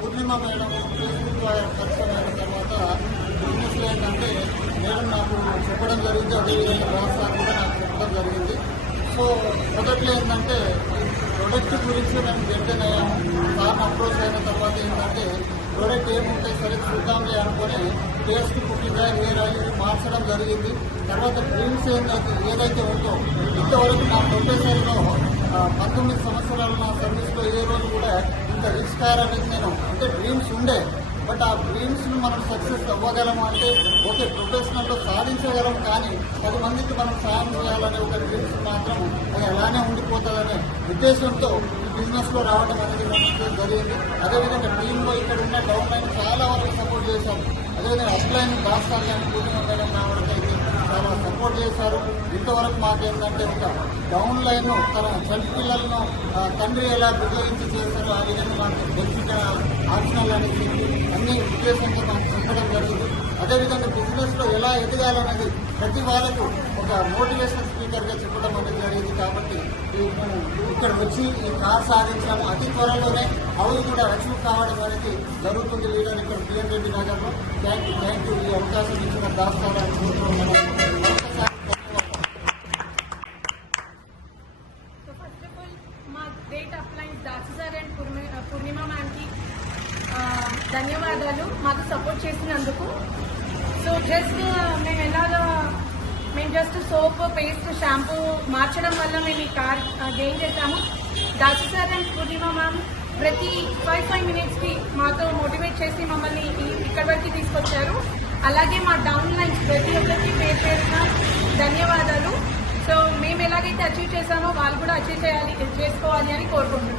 పూర్ణిమ madam Facebook ద్వారా పరిచయం అయిన తర్వాత బిజినెస్లో ఏంటంటే మేడం నాకు చెప్పడం జరిగింది, అదేవిధంగా రాష్ట్రాలు కూడా నాకు చెప్పడం జరిగింది. సో మొదట్లో ఏంటంటే ప్రొడక్ట్ గురించి మేము వెంటనే సార్ని అప్రోచ్ అయిన తర్వాత ఏంటంటే ప్రోడక్ట్ ఏముంటాయి సరే చూద్దాంలే అనుకొని టేస్ట్ కుకింగ్ హెయిర్ ఆయిల్ మార్చడం జరిగింది. తర్వాత డ్రీమ్స్ ఏదైతే ఉందో ఇంతవరకు నా ప్రొఫెసర్లో 19 సంవత్సరాల నా సర్వీస్లో ఏ రోజు కూడా ఇంత రిచ్ కార్ అనేది నేను అంటే డ్రీమ్స్ ఉండే, బట్ ఆ డ్రీమ్స్ను మనం సక్సెస్ అవ్వగలము అంటే ఓకే ప్రొఫెషనల్లో సాధించగలం, కానీ 10 మందికి మనం సాయం చేయాలనే ఒక డ్రీమ్స్ మాత్రం అది అలానే ఉండిపోతుందనే ఉద్దేశంతో బిజినెస్లో రావడం అనేది జరిగింది. అదేవిధంగా టీంలో ఇక్కడ ఉన్న డౌన్ లైన్ చాలా వరకు సపోర్ట్ చేశారు. అదేవిధంగా అప్లైన్ దాస్తాలు కానీ పూర్ణిమ మేడం నా వరకు అయితే చాలా సపోర్ట్ చేశారు. ఇంతవరకు మాకేంటంటే ఒక డౌన్ లైన్ తన చంటి పిల్లలను తండ్రి ఎలా బిడ్డరించి చేశారో ఆ విధంగా మాకు బెనిఫిట్ ఆప్షనల్ అనేది అన్ని ఉద్దేశంతో మాకు చెప్పడం జరిగింది. అదేవిధంగా బిజినెస్లో ఎలా ఎదగాలనేది ప్రతి వాళ్ళకు ఒక మోటివేషన్ స్పీకర్గా చెప్పడం అనేది జరిగింది. కాబట్టి ఇక్కడ వచ్చి ఈ కార్ సాధించడం అతి త్వరలోనే అవి కూడా అచీవ్ కావడం అనేది జరుగుతుంది. లీడర్ ఇక్కడ పిఎన్ రెడ్డి నగర్లో. థ్యాంక్ యూ ఈ అవకాశం ఇచ్చిన దాస్తారాన్ని కోరుతున్నాను. పూర్ణిమ మ్యామ్కి ధన్యవాదాలు మాకు సపోర్ట్ చేసినందుకు. సో మేము జస్ట్ సోప్ పేస్ట్ షాంపూ మార్చడం వల్ల మేము ఈ కార్ గెయిన్ చేశాము. Dasu sir and Purnima ma'am ప్రతి 5 మినిట్స్కి మాతో మోటివేట్ చేసి మమ్మల్ని ఇక్కడి వరకు తీసుకొచ్చారు. అలాగే మా డౌన్ లైన్స్ ప్రతి ఒక్కరికి పేరున ధన్యవాదాలు. సో మేము ఎలాగైతే అచీవ్ చేశామో వాళ్ళు కూడా అచీవ్ చేసుకోవాలి అని కోరుకుంటున్నాం.